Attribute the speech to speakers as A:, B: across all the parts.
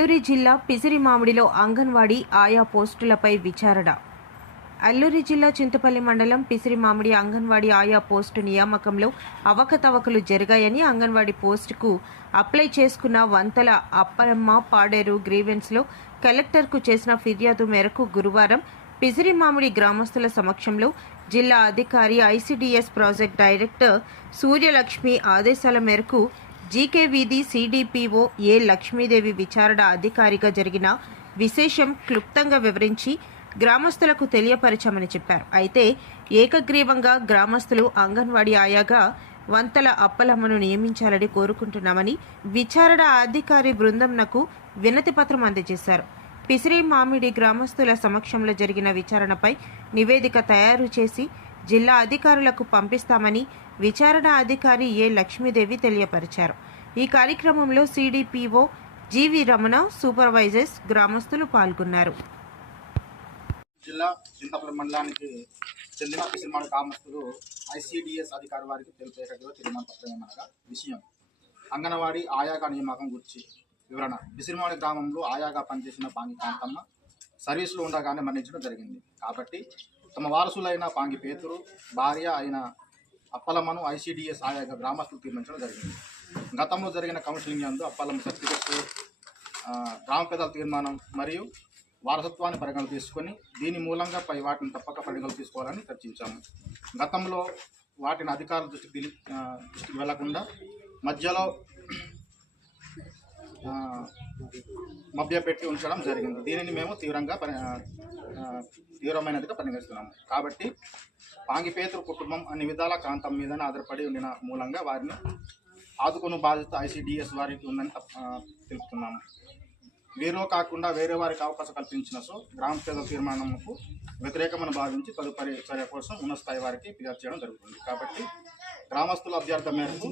A: అల్లూరి జిల్లా పిసిరిమామిడిలో అంగన్వాడీ ఆయా పోస్టులపై విచారణ. అల్లూరి జిల్లా చింతపల్లి మండలం పిసిరిమామిడి అంగన్వాడీ ఆయా పోస్టు నియామకంలో అవకతవకలు జరిగాయని అంగన్వాడీ పోస్టుకు అప్లై చేసుకున్న వంతల అప్పలమ్మ పాడేరు గ్రీవెన్స్లో కలెక్టర్కు చేసిన ఫిర్యాదు మేరకు గురువారం పిసిరిమామిడి గ్రామస్తుల సమక్షంలో జిల్లా అధికారి ఐసిడిఎస్ ప్రాజెక్ట్ డైరెక్టర్ సూర్యలక్ష్మి ఆదేశాల మేరకు జీకే వీధి సిడిపిఓ ఏ లక్ష్మీదేవి విచారణ అధికారిగా జరిగిన విశేషం క్లుప్తంగా వివరించి గ్రామస్తులకు తెలియపరచామని చెప్పారు. అయితే ఏకగ్రీవంగా గ్రామస్తులు అంగన్వాడీ ఆయాగా వంతల అప్పలమ్మను నియమించాలని కోరుకుంటున్నామని విచారణ అధికారి బృందంనకు వినతి పత్రం అందజేశారు. పిసిరి మామిడి గ్రామస్తుల సమక్షంలో జరిగిన విచారణపై నివేదిక తయారు చేసి జిల్లా అధికారులకు పంపిస్తామని విచారణ అధికారి ఏ లక్ష్మీదేవి తెలియపరిచారు. ఈ కార్యక్రమంలో సిడిపిఓ జీవి రమణ సూపర్వైజర్స్ గ్రామస్తులు పాల్గొన్నారు.
B: జిల్లా చింతపల్లి మండలానికి చెందిన పిసిరిమాడ గ్రామస్తులు ఐసిడిఎస్ అధికారి వారికి తెలిపేటట్టుగా తీర్మానం విషయం అంగన్వాడీ ఆయాగా నియామకం గురించి వివరణ. బిసిరిమాడి గ్రామంలో ఆయాగా పనిచేసిన పాంగి కాంతమ్మ సర్వీసులో ఉండగానే మరణించడం జరిగింది. కాబట్టి తమ వారసులైన పాంగి పేతురు భార్య అయిన అప్పలమ్మను ఐసిడిఎస్ ఆయాగా గ్రామస్తులు తీర్మించడం జరిగింది. గతంలో జరిగిన కౌన్సిలింగ్ యందు అప్పలమ్మ సర్టిఫికెట్స్ గ్రామ పెద్దల తీర్మానం మరియు వారసత్వాన్ని పరిగణన తీసుకొని దీని మూలంగా పై వాటిని తప్పక పరిగణలు తీసుకోవాలని చర్చించాము. గతంలో వాటిని అధికారుల దృష్టికి దృష్టికి వెళ్ళకుండా మధ్యలో మభ్యపెట్టి ఉంచడం జరిగింది. దీనిని మేము తీవ్రంగా పరి తీవ్రమైనదిగా పరిగణిస్తున్నాము. కాబట్టి పాంగిపేతురు కుటుంబం అన్ని విధాల కాంతం మీద ఆధారపడి ఉండిన మూలంగా వారిని ఆదుకున్న బాధ్యత ఐసీడిఎస్ వారికి ఉందని తెలుపుతున్నాము. వీరిలో కాకుండా వేరే వారికి అవకాశం కల్పించిన సో గ్రామ పేద తీర్మానంకు వ్యతిరేకమని భావించి తదుపరి చర్య కోసం ఉన్న స్థాయి వారికి ఫిర్యాదు చేయడం జరుగుతుంది. కాబట్టి గ్రామస్తుల అభ్యర్థన మేరకు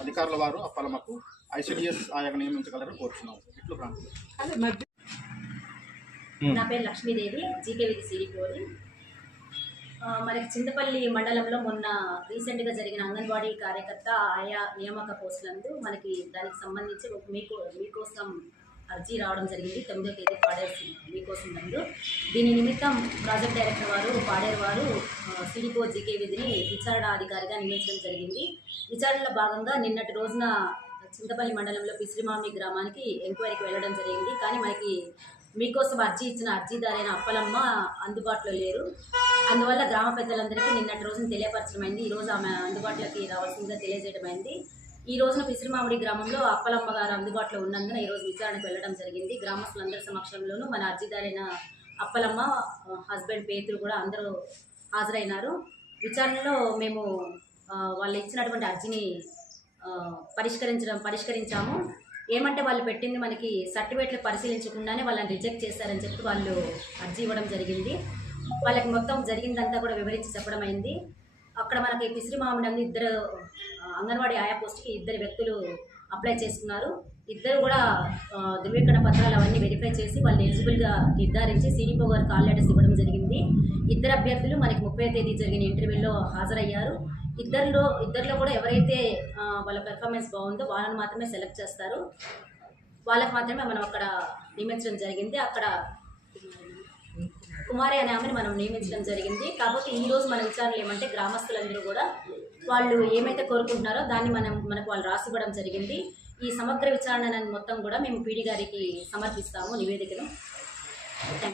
B: అధికారుల వారు అప్పలమకు ఐసిడిఎస్ ఆయా నియమించగలరని కోరుతున్నాము ఇట్లు గ్రామ
C: నా పేరు లక్ష్మీదేవి జీకేవిది సిరిపోలి మనకి చింతపల్లి మండలంలో మొన్న రీసెంట్గా జరిగిన అంగన్వాడీ కార్యకర్త ఆయా నియామక పోస్టులందు మనకి దానికి సంబంధించి మీకు మీకోసం అర్జీ రావడం జరిగింది. తొమ్మిదో తేదీ పాడేరు మీకోసం నందు. దీని నిమిత్తం ప్రాజెక్ట్ డైరెక్టర్ వారు పాడేరు వారు సిడిపో జీకే విధిని విచారణ అధికారిగా నియమించడం జరిగింది. విచారణలో భాగంగా నిన్నటి రోజున చింతపల్లి మండలంలో పిసిరిమామి గ్రామానికి ఎంక్వైరీకి వెళ్ళడం జరిగింది. కానీ మనకి మీకోసం అర్జీ ఇచ్చిన అర్జీదారైన అప్పలమ్మ అందుబాటులో లేరు. అందువల్ల గ్రామ పెద్దలందరికీ నిన్నటి రోజున తెలియపరచడమైంది. ఈ రోజు ఆమె అందుబాటులోకి రావాల్సిందిగా తెలియజేయడమైంది. ఈ రోజున పిసిరిమామిడి గ్రామంలో అప్పలమ్మ గారు అందుబాటులో ఉన్నందున ఈ రోజు విచారణకు వెళ్ళడం జరిగింది. గ్రామస్తులందరి సమక్షంలోనూ మన అర్జీదారైన అప్పలమ్మ హస్బెండ్ పేతులు కూడా అందరూ హాజరైనారు. విచారణలో మేము వాళ్ళు ఇచ్చినటువంటి అర్జీని పరిష్కరించడం పరిష్కరించాము. ఏమంటే వాళ్ళు పెట్టింది మనకి సర్టిఫికేట్లు పరిశీలించకుండానే వాళ్ళని రిజెక్ట్ చేశారని చెప్పి వాళ్ళు అర్జీ ఇవ్వడం జరిగింది. వాళ్ళకి మొత్తం జరిగిందంతా కూడా వివరించి చెప్పడం అయింది. అక్కడ మనకి పిసిరి మామిడి ఇద్దరు అంగన్వాడీ ఆయా పోస్ట్కి ఇద్దరు వ్యక్తులు అప్లై చేసుకున్నారు ఇద్దరు కూడా ధృవీకరణ పత్రాలు అవన్నీ వెరిఫై చేసి వాళ్ళని ఎలిజిబుల్గా నిర్ధారించి సీనిపో గారు కాల్ లెటర్స్ ఇవ్వడం జరిగింది. ఇద్దరు అభ్యర్థులు మనకి ముప్పై తేదీ జరిగిన ఇంటర్వ్యూలో హాజరయ్యారు. ఇద్దరిలో ఇద్దరిలో కూడా ఎవరైతే వాళ్ళ పెర్ఫార్మెన్స్ బాగుందో వాళ్ళని మాత్రమే సెలెక్ట్ చేస్తారు. వాళ్ళకి మాత్రమే మనం అక్కడ నియమించడం జరిగింది. అక్కడ కుమారి అనే ఆమెను మనం నియమించడం జరిగింది. కాబట్టి ఈ రోజు మన విచారణలు ఏమంటే గ్రామస్తులందరూ కూడా వాళ్ళు ఏమైతే కోరుకుంటున్నారో దాన్ని మనం మనకు వాళ్ళు రాసివ్వడం జరిగింది. ఈ సమగ్ర విచారణ మొత్తం కూడా మేము పీడి గారికి సమర్పిస్తాము. నివేదికను. థ్యాంక్